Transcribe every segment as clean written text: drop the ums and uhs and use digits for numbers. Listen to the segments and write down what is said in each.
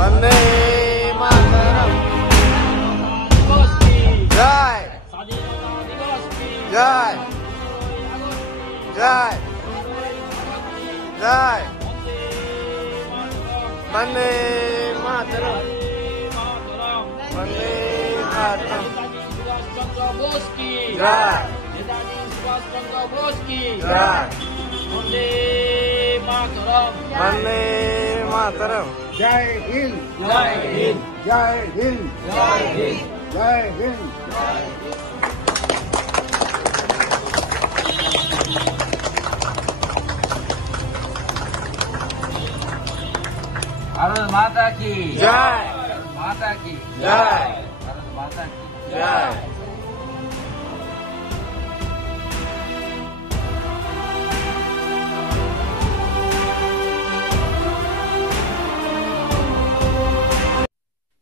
वंदे मातरम। जय जय जय जय वंदे मातरम। वंदे मातरम। जय वंदे मातरम। वंदे मातरम। जय हिंद जय हिंद जय हिंद जय हिंद जय हिंद। भारत माता की जय। माता की जय। भारत माता की जय।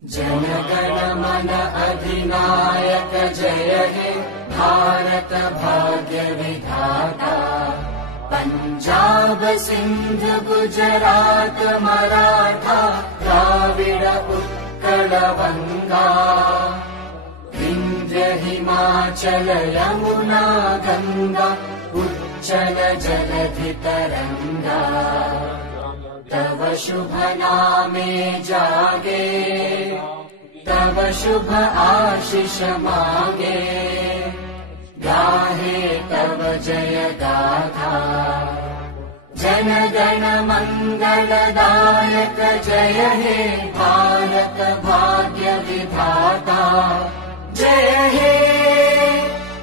जन गण मन अधिनायक जय हे भारत भाग्य विधाता। पंजाब सिंध गुजरात मराठा द्राविड उत्कल गंगा। विंध्य हिमाचल यमुना गंगा उच्चल जलधि तरंगा। तव शुभ नामे जागे तव शुभ आशीष मांगे। गाहे तव जय गाथा जन गण मंगलदायक जय हे भारत भाग्य विधाता। जय हे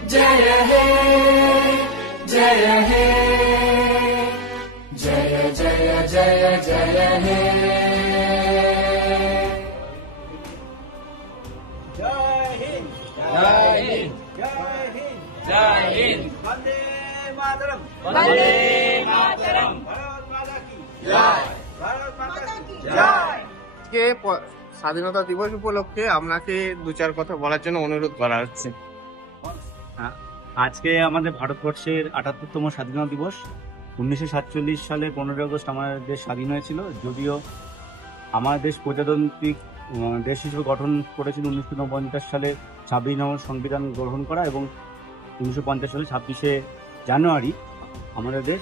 जय हे जय हे जय जय जय जय हे। जय हिंद जय हिंद। जय हिंद जय हिंद। वंदे मातरम। वंदे मातरम। भारत माता की जय। भारत माता की জয়। আজকে স্বাধীনতা দিবস উপলক্ষে আপনাকে দু চার কথা বলার জন্য অনুরোধ করা হচ্ছে। আজকে আমাদের ভারতবর্ষের ৭৮তম স্বাধীনতা দিবস। ১৯৪৭ সালে ১৫ই আগস্ট আমাদের দেশ স্বাধীন হয়েছিল। যদিও আমাদের দেশ প্রজাতান্ত্রিক দেশ হিসেবে গঠন করেছিল ১৯৪৯ সালে ২৬ নভেম্বর সংবিধান গ্রহণ করা এবং ১৯৫০ সালে ২৬শে জানুয়ারি আমাদের দেশ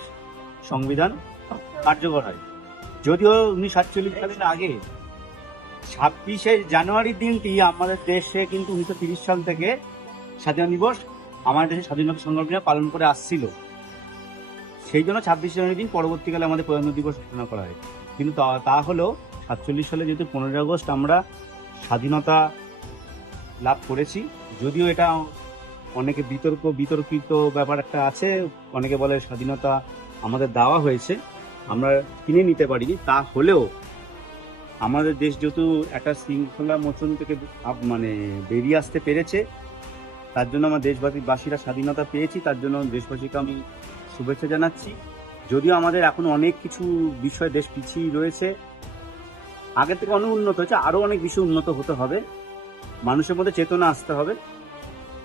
সংবিধান কার্যকর হয়। যদিও ১৯৪৭ সালের আগে ২৬শে জানুয়ারির দিনটি আমাদের দেশে কিন্তু ১৯৩০ সাল থেকে স্বাধীনতা দিবস আমাদের দেশের স্বাধীনতা সংগ্রামীরা পালন করে আসছিল। সেই জন্য ২৬শে জানুয়ারি দিন পরবর্তীকালে আমাদের প্রজাতন্ত্র দিবস ঘোষণা করা হয়। কিন্তু তা হলেও ৪৭ সালে যেহেতু ১৫ই আগস্ট আমরা স্বাধীনতা লাভ করেছি। যদিও এটা অনেকে বিতর্কিত ব্যাপার একটা আছে। অনেকে বলে স্বাধীনতা আমাদের দেওয়া হয়েছে, আমরা কিনে নিতে পারিনি। তা হলেও আমাদের দেশ যেহেতু একটা শৃঙ্খলা মোচন থেকে বেরিয়ে আসতে পেরেছে, তার জন্য আমার দেশবাসীরা স্বাধীনতা পেয়েছি। তার জন্য দেশবাসীকে আমি শুভেচ্ছা জানাচ্ছি। যদিও আমাদের এখন অনেক কিছু বিষয় দেশ পিছিয়ে রয়েছে, আগে থেকে অনেক উন্নত হয়েছে, আরো অনেক বিষয় উন্নত হতে হবে। মানুষের মধ্যে চেতনা আসতে হবে।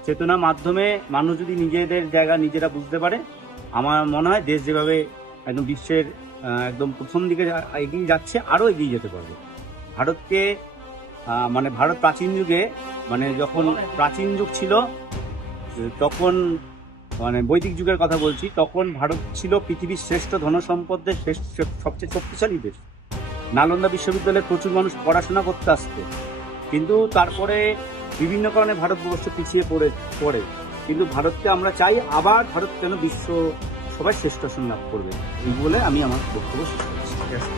চেতনার মাধ্যমে মানুষ যদি নিজেদের জায়গা নিজেরা বুঝতে পারে, আমার মনে হয় দেশ যেভাবে একদম বিশ্বের একদম প্রথম দিকে এগিয়ে যাচ্ছে, আরো এগিয়ে যেতে পারবে। ভারতকে ভারত প্রাচীন যুগে যখন প্রাচীন যুগ ছিল তখন বৈদিক যুগের কথা বলছি, তখন ভারত ছিল পৃথিবীর শ্রেষ্ঠ ধনসম্পদের সবচেয়ে শক্তিশালী দেশ। নালন্দা বিশ্ববিদ্যালয়ে প্রচুর মানুষ পড়াশোনা করতে আসতো, কিন্তু তারপরে বিভিন্ন কারণে ভারতবর্ষ পিছিয়ে পড়ে। কিন্তু ভারতকে আমরা চাই আবার ভারত যেন বিশ্ব সবাই শ্রেষ্ঠ আসন লাভ করবে, এই বলে আমি আমার বক্তব্য শেষ করছি।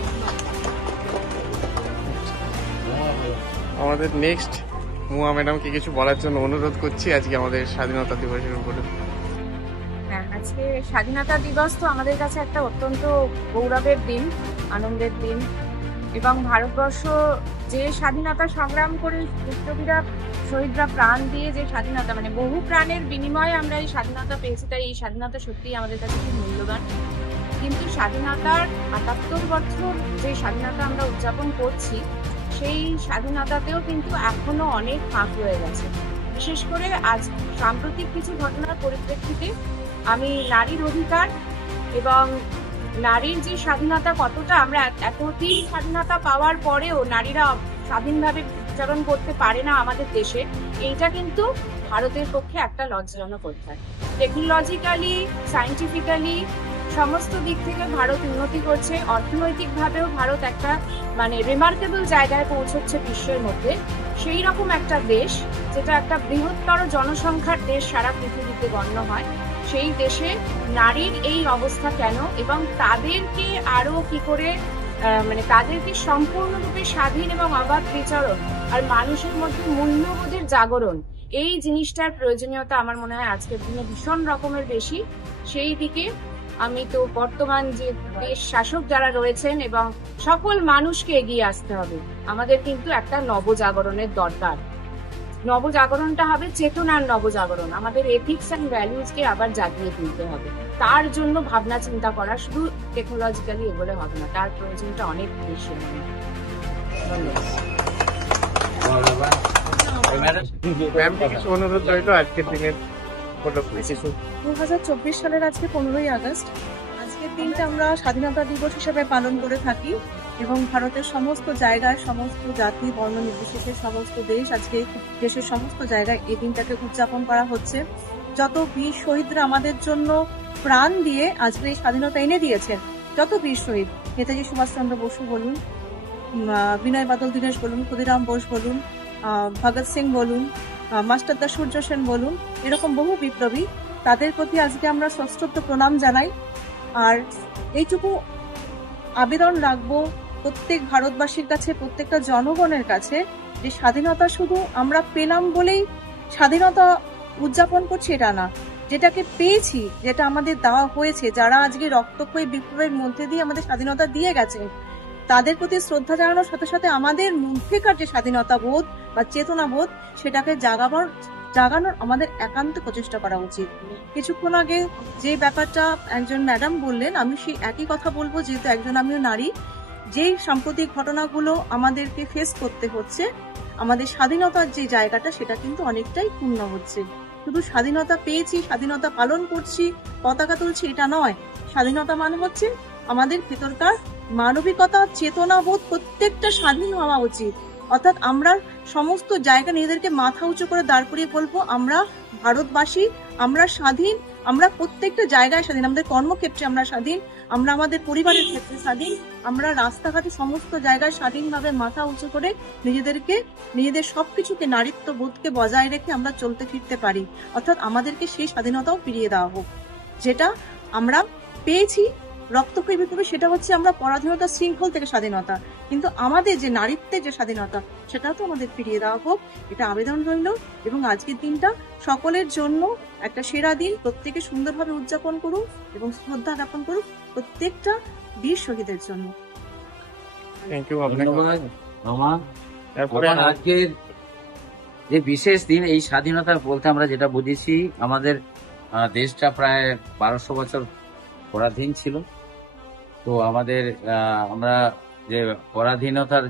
আমাদের নেক্সট মুয়া ম্যাডামকে কিছু বলার জন্য অনুরোধ করছি আজকে আমাদের স্বাধীনতা দিবসের উপরে। হ্যাঁ, আজকে স্বাধীনতা দিবস তো আমাদের কাছে একটা অত্যন্ত গৌরবের দিন, আনন্দের দিন। এবং ভারতবর্ষ যে স্বাধীনতা সংগ্রাম করে বিপ্লবীরা শহীদরা প্রাণ দিয়ে যে স্বাধীনতা বহু প্রাণের বিনিময়ে আমরা এই স্বাধীনতা পেয়েছি, তাই এই স্বাধীনতা সত্যিই আমাদের কাছে খুব মূল্যবান। কিন্তু স্বাধীনতার ৭৮ বছর যে স্বাধীনতা আমরা উদযাপন করছি, সেই স্বাধীনতাতেও কিন্তু এখনো অনেক ফাঁক রয়ে গেছে। বিশেষ করে আজ সাম্প্রতিক কিছু ঘটনার পরিপ্রেক্ষিতে আমি নারীর অধিকার এবং নারীর যে স্বাধীনতা কতটা, আমরা এতদিন স্বাধীনতা পাওয়ার পরেও নারীরা স্বাধীনভাবে বিচরণ করতে পারে না আমাদের দেশে, এইটা কিন্তু ভারতের পক্ষে একটা লজ্জাজনক অধ্যায়। টেকনোলজিক্যালি, সায়েন্টিফিক্যালি সমস্ত দিক থেকে ভারত উন্নতি করছে, অর্থনৈতিকভাবেও ভারত একটা রিমার্কেবল জায়গায় পৌঁছচ্ছে বিশ্বের মধ্যে। সেই রকম একটা দেশ, যেটা একটা বৃহত্তর জনসংখ্যার দেশ সারা পৃথিবীতে গণ্য হয়, সেই দেশে নারীর এই অবস্থা কেন, এবং তাদেরকে আরো কি করে তাদেরকে সম্পূর্ণরূপে স্বাধীন এবং অবাধ বিচরণ আর মানুষের মধ্যে মূল্যবোধের জাগরণ, এই জিনিসটার প্রয়োজনীয়তা আমার মনে হয় আজকের দিনে ভীষণ রকমের বেশি। সেই দিকে আমি তো বর্তমান যে দেশ শাসক যারা রয়েছেন এবং সকল মানুষকে এগিয়ে আসতে হবে। আমাদের কিন্তু একটা নবজাগরণের দরকার। নবজাগরণটা হবে চেতনার নবজাগরণ। আমাদের এথিক্স অ্যান্ড ভ্যালুজকে আবার জাগিয়ে তুলতে হবে। তার জন্য ভাবনা চিন্তা করা, শুধু টেকনোলজিক্যালি এগোলে হবে না, তার প্রয়োজনটা অনেক বেশি। ম্যাম কিছু অনুরোধ রইল আজকের দিনের কিছু। 2024 সালের আজকে 15ই আগস্ট। আজকের দিনটা আমরা স্বাধীনতা দিবস হিসেবে পালন করে থাকি এবং ভারতের সমস্ত জায়গায়, সমস্ত জাতি বর্ণ নির্বিশেষে সমস্ত দেশ, আজকে দেশের সমস্ত জায়গায় এই দিনটাকে উদযাপন করা হচ্ছে। যত বীর শহীদরা আমাদের জন্য প্রাণ দিয়ে আজকে এই স্বাধীনতা এনে দিয়েছেন, যত বীর শহীদ, নেতাজি সুভাষচন্দ্র বসু বলুন, বিনয় বাদল দীনেশ বলুন, ক্ষুদিরাম বোস বলুন, ভগৎ সিং বলুন, মাস্টারদা সূর্য সেন বলুন, এরকম বহু বিপ্লবী, তাদের প্রতি আজকে আমরা সশ্রদ্ধ প্রণাম জানাই। আর এইটুকু আবেদন রাখবো প্রত্যেক ভারতবাসীর কাছে, প্রত্যেকটা জনগণের কাছে, যে স্বাধীনতা শুধু আমরা পেলাম বলেই স্বাধীনতা উদযাপন করছি এটা না, যেটাকে পেয়েছি, যেটা আমাদের দেওয়া হয়েছে, যারা আজকে রক্তক্ষয়ী বিপ্লবের মধ্যে দিয়ে আমাদের স্বাধীনতা দিয়ে গেছে, তাদের প্রতি শ্রদ্ধা জানানোর সাথে সাথে আমাদের মধ্যেকার যে স্বাধীনতা বোধ বা চেতনা বোধ, সেটাকে জাগানোর আমাদের একান্ত প্রচেষ্টা করা উচিত। কিছুক্ষণ আগে যে ব্যাপারটা একজন ম্যাডাম বললেন, আমি সেই একই কথা বলবো, যেহেতু একজন আমিও নারী। যেই সাম্প্রতিক ঘটনাগুলো আমাদেরকে ফেস করতে হচ্ছে, আমাদের স্বাধীনতার যে জায়গাটা, সেটা কিন্তু অনেকটাই ক্ষুণ্ণ হচ্ছে। শুধু স্বাধীনতা পেয়েছি, স্বাধীনতা পালন করছি, পতাকা তুলছি, এটা নয়। স্বাধীনতা মানে হচ্ছে আমাদের ভেতরকার মানবিকতা, চেতনাবোধ প্রত্যেকটা স্বাধীন হওয়া উচিত। অর্থাৎ আমরা সমস্ত জায়গা নিজেদেরকে মাথা উঁচু করে দাঁড় করিয়ে বলবো, আমরা ভারতবাসী, আমরা স্বাধীন, আমরা প্রত্যেকটা জায়গায় স্বাধীন, আমাদের কর্মক্ষেত্রে আমরা স্বাধীন, আমরা আমাদের পরিবারের ক্ষেত্রে স্বাধীন, আমরা রাস্তাঘাটে সমস্ত জায়গায় স্বাধীনভাবে মাথা উঁচু করে নিজেদের সবকিছুকে, নারীত্ব বোধকে বজায় রেখে আমরা চলতে ফিরতে পারি। অর্থাৎ আমাদেরকে সেই স্বাধীনতাও ফিরিয়ে দেওয়া হোক, যেটা আমরা পেয়েছি রক্তক্ষয়ী বিপ্লবে। সেটা হচ্ছে আমরা পরাধীনতা শৃঙ্খল থেকে স্বাধীনতা, কিন্তু আমাদের যে নারীত্বের যে স্বাধীনতা, সেটাও তো আমাদের ফিরিয়ে দেওয়া হোক, এটা আবেদন রইল। এবং আজকের দিনটা সকলের জন্য একটা সেরা দিন, প্রত্যেকে সুন্দরভাবে উদযাপন করুন এবং শ্রদ্ধা জ্ঞাপন করুন প্রত্যেকটা বীর শহীদের জন্য। Thank you. আজকের যে বিশেষ দিন, এই স্বাধীনতা বলতে আমরা যেটা বুঝেছি, আমাদের দেশটা প্রায় 1200 বছর পরাধীন ছিল। তো আমাদের আমরা যে পরাধীনতার,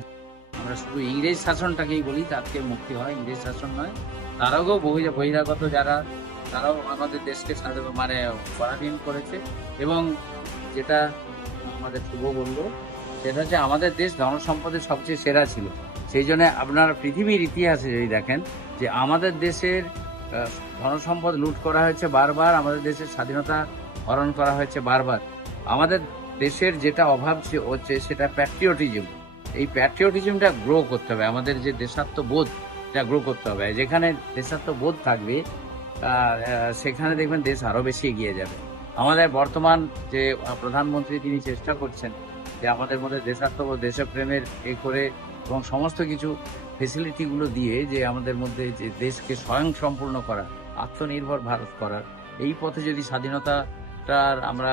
আমরা শুধু ইংরেজ শাসনটাকেই বলি, তাকে মুক্তি হয়, ইংরেজ শাসন নয়। তারাও বহিরাগত যারা, তারাও আমাদের দেশকে পরাধীন করেছে। এবং যেটা আমাদের শুভ বললো, সেটা হচ্ছে আমাদের দেশ ধনসম্পদের সবচেয়ে সেরা ছিল। সেই জন্য আপনার পৃথিবীর ইতিহাসে যদি দেখেন, যে আমাদের দেশের ধনসম্পদ লুট করা হয়েছে বারবার, আমাদের দেশের স্বাধীনতা হরণ করা হয়েছে বারবার। আমাদের দেশের যেটা অভাব হচ্ছে, সেটা প্যাট্রিয়টিজম। এই প্যাট্রিয়টিজমটা গ্রো করতে হবে, আমাদের যে দেশাত্মবোধ, এটা গ্রো করতে হবে। যেখানে দেশাত্মবোধ থাকবে, সেখানে দেখবেন দেশ আরো বেশি এগিয়ে যাবে। আমাদের বর্তমান যে প্রধানমন্ত্রী, তিনি চেষ্টা করছেন যে আমাদের মধ্যে দেশাত্মবোধ, দেশপ্রেমের করে এবং সমস্ত কিছু ফেসিলিটি গুলো দিয়ে, যে আমাদের মধ্যে যে দেশকে স্বয়ং সম্পূর্ণ করা, আত্মনির্ভর ভারত করার, এই পথে যদি স্বাধীনতাটার আমরা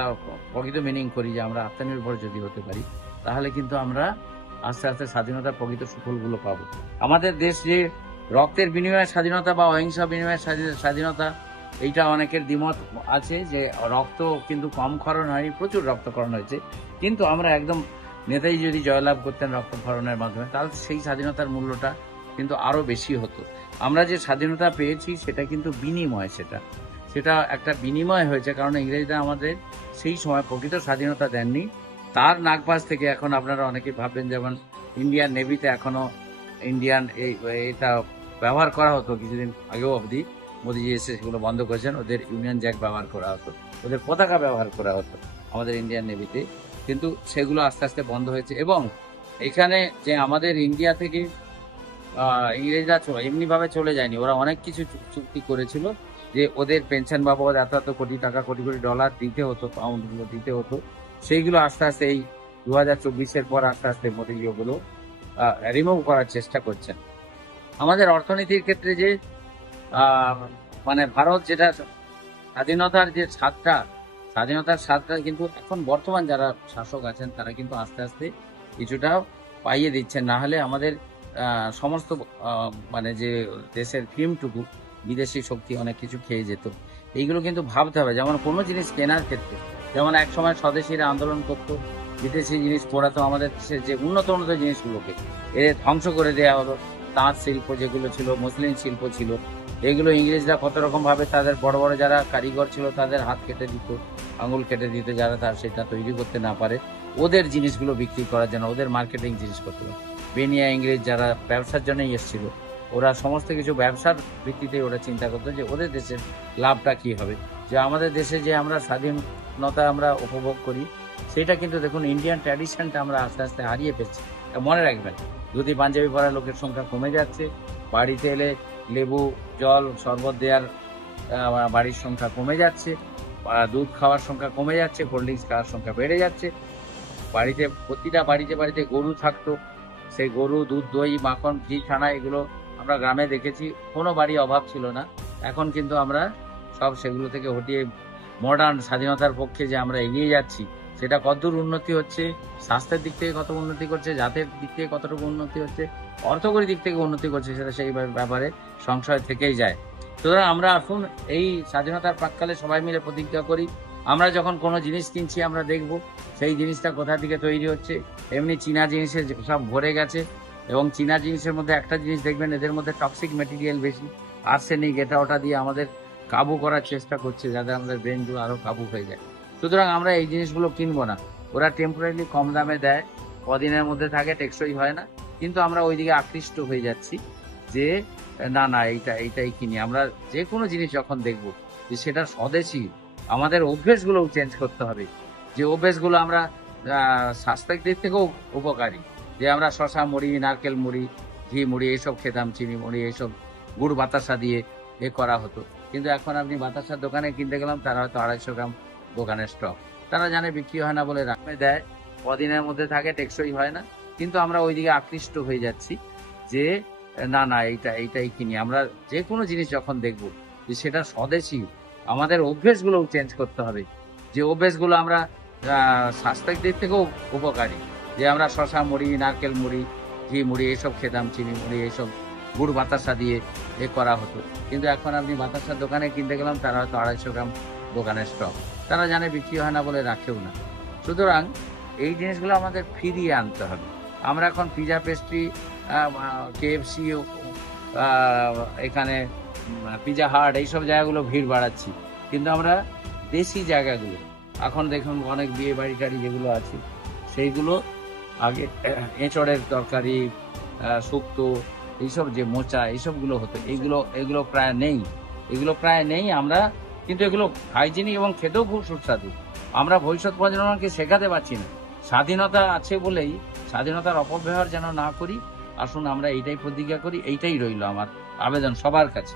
প্রকৃত মিনিং করি, যে আমরা আত্মনির্ভর যদি হতে পারি, তাহলে কিন্তু আমরা আস্তে আস্তে স্বাধীনতার প্রকৃত সুফলগুলো পাবো। আমাদের দেশ যে রক্তের বিনিময়ে স্বাধীনতা বা অহিংসা বিনিময়ে স্বাধীনতা, এইটা অনেকের দ্বিমত আছে, যে রক্ত কিন্তু কম ক্ষরণ হয়নি, প্রচুর রক্তক্ষরণ হয়েছে। কিন্তু আমরা একদম, নেতাজি যদি জয়লাভ করতেন রক্তক্ষরণের মাধ্যমে, তাহলে সেই স্বাধীনতার মূল্যটা কিন্তু আরো বেশি হতো। আমরা যে স্বাধীনতা পেয়েছি, সেটা কিন্তু বিনিময়, সেটা একটা বিনিময় হয়েছে, কারণ ইংরেজরা আমাদের সেই সময় প্রকৃত স্বাধীনতা দেননি। তার নাগপাশ থেকে এখন আপনারা অনেকে ভাববেন যেমন ইন্ডিয়ান নেভিতে এখনো ইন্ডিয়ান এটা ব্যবহার করা হতো কিছুদিন আগেও অবধি, মোদীজি এসে সেগুলো বন্ধ করেছেন। ওদের ইউনিয়ন জ্যাক ব্যবহার করা হতো, ওদের পতাকা ব্যবহার করা হতো আমাদের ইন্ডিয়ান নেভিতে, কিন্তু সেগুলো আস্তে আস্তে বন্ধ হয়েছে। এবং এখানে যে আমাদের ইন্ডিয়া থেকে ইংরেজরা এমনি ভাবে চলে যায়নি, ওরা অনেক কিছু চুক্তি করেছিল যে ওদের পেনশন বাবদ এত কোটি টাকা, কোটি কোটি ডলার দিতে হতো, পাউন্ড গুলো দিতে হতো। সেইগুলো আস্তে আস্তে এই 2024-এর পর আস্তে আস্তে মোদীজি ওগুলো রিমুভ করার চেষ্টা করছেন। আমাদের অর্থনীতির ক্ষেত্রে যে মানে ভারত যেটা স্বাধীনতার যে স্বাধীনতার স্বাদটা কিন্তু এখন বর্তমান যারা শাসক আছেন তারা কিন্তু আস্তে আস্তে কিছুটা পাইয়ে দিচ্ছেন, না হলে আমাদের সমস্ত মানে যে দেশের ক্রিমটুকু বিদেশি শক্তি অনেক কিছু খেয়ে যেত। এইগুলো কিন্তু ভাবতে হবে। যেমন কোনো জিনিস কেনার ক্ষেত্রে, যেমন এক সময় স্বদেশীরা আন্দোলন করতো, বিদেশি জিনিস পড়াতো, আমাদের দেশের যে উন্নত জিনিসগুলোকে এর ধ্বংস করে দেওয়া হলো। তাঁত শিল্প যেগুলো ছিল, মসলিন শিল্প ছিল, এগুলো ইংরেজরা কত রকম ভাবে তাদের বড় বড় যারা কারিগর ছিল তাদের হাত কেটে দিত, আঙুল কেটে দিত, যারা তার সেটা তৈরি করতে না পারে ওদের জিনিসগুলো বিক্রি করার জন্য, ওদের মার্কেটিং জিনিস করতে হবে। বেনিয়া ইংরেজ যারা ব্যবসার জন্যই এসেছিল, ওরা সমস্ত কিছু ব্যবসার ভিত্তিতে ওরা চিন্তা করতো যে ওদের দেশের লাভটা কি হবে। যে আমাদের দেশে যে আমরা স্বাধীনতা আমরা উপভোগ করি সেটা কিন্তু দেখুন ইন্ডিয়ান ট্র্যাডিশনটা আমরা আস্তে আস্তে হারিয়ে ফেলছি। মনে রাখবেন, ধুতি পাঞ্জাবি পরা লোকের সংখ্যা কমে যাচ্ছে, বাড়িতে এলে লেবু জল শরবত দেওয়ার বাড়ির সংখ্যা কমে যাচ্ছে, দুধ খাওয়ার সংখ্যা কমে যাচ্ছে, কোল্ড ড্রিঙ্কস খাওয়ার সংখ্যা বেড়ে যাচ্ছে। বাড়িতে প্রতিটা বাড়িতে গরু থাকতো, সেই গরু, দুধ, দই, মাখন, ঘি, ছানা এগুলো আমরা গ্রামে দেখেছি, কোনো বাড়ি অভাব ছিল না। এখন কিন্তু আমরা সব সেগুলো থেকে হটিয়ে মডার্ন স্বাধীনতার পক্ষে যে আমরা এগিয়ে যাচ্ছি, সেটা কতদূর উন্নতি হচ্ছে, স্বাস্থ্যের দিক থেকে কত উন্নতি করছে, জাতের দিক থেকে কতটুকু উন্নতি হচ্ছে, অর্থকরী দিক থেকে উন্নতি করছে, সেটা সেই ব্যাপারে সংশয় থেকেই যায়। সুতরাং আমরা আসুন এই স্বাধীনতার প্রাক্কালে সবাই মিলে প্রতিজ্ঞা করি, আমরা যখন কোনো জিনিস কিনছি আমরা দেখব সেই জিনিসটা কোথা থেকে তৈরি হচ্ছে। এমনি চীনা জিনিসে সব ভরে গেছে, এবং চীনা জিনিসের মধ্যে একটা জিনিস দেখবেন, এদের মধ্যে টক্সিক মেটেরিয়াল বেশি, আর্সেনিক, এটা ওটা দিয়ে আমাদের কাবু করার চেষ্টা করছে, যাতে আমাদের ব্রেনগুলো আরো কাবু হয়ে যায়। সুতরাং আমরা এই জিনিসগুলো কিনবো না। ওরা টেম্পোরারি কম দামে দেয়, কদিনের মধ্যে থাকে, টেকসই হয় না, কিন্তু আমরা ওইদিকে আকৃষ্ট হয়ে যাচ্ছি যে না এইটাই কিনি। আমরা যে কোনো জিনিস যখন দেখবো যে সেটা স্বদেশী, আমাদের অভ্যেসগুলো চেঞ্জ করতে হবে। যে অভ্যেসগুলো আমরা স্বাস্থ্যের দিক থেকেও উপকারী, যে আমরা শশা মুড়ি, নারকেল মুড়ি, ঘি মুড়ি এইসব খেতাম, চিনি মুড়ি এইসব গুড় বাতাসা দিয়ে করা হতো। কিন্তু এখন আপনি বাতাসার দোকানে কিনতে গেলাম, তারা হয়তো 250 গ্রাম দোকানের স্টক, তারা জানে বিক্রি হয় না বলে রাখে দেয়, কদিনের মধ্যে থাকে, টেকসই হয় না, কিন্তু আমরা ওইদিকে আকৃষ্ট হয়ে যাচ্ছি যে না এইটাই কিনি। আমরা যে কোনো জিনিস যখন দেখবো যে সেটা স্বদেশী, আমাদের অভ্যেসগুলো চেঞ্জ করতে হবে। যে অভ্যেসগুলো আমরা স্বাস্থ্যের দিক থেকেও উপকারী, যে আমরা শশা মুড়ি, নারকেল মুড়ি, ঘি মুড়ি এইসব খেতাম, চিনি মুড়ি এইসব গুড় বাতাসা দিয়ে করা হতো। কিন্তু এখন আপনি বাতাসার দোকানে কিনতে গেলাম, তারা হয়তো 250 গ্রাম দোকানের স্টক, তারা জানে বিক্রি হয় না বলে রাখেও না। সুতরাং এই জিনিসগুলো আমাদের ফিরিয়ে আনতে হবে। আমরা এখন পিজা, পেস্ট্রি, KFC, এখানে পিজা হাট এইসব জায়গাগুলো ভিড় বাড়াচ্ছি, কিন্তু আমরা দেশি জায়গাগুলো, এখন দেখুন অনেক বিয়ে বাড়ি টাড়ি যেগুলো আছে সেইগুলো আগে এঁচড়ের তরকারি, শুক্তো, এইসব যে মোচা এইসবগুলো হতো, এগুলো প্রায় নেই। আমরা কিন্তু এগুলো হাইজেনিক এবং খেতেও খুব সুস্বাদু। আমরা ভবিষ্যৎ প্রজন্মকে শেখাতে পারছি না। স্বাধীনতা আছে বলেই স্বাধীনতার অপব্যবহার যেন না করি। আসুন আমরা এইটাই প্রতিজ্ঞা করি, এইটাই রইল আমার আবেদন সবার কাছে।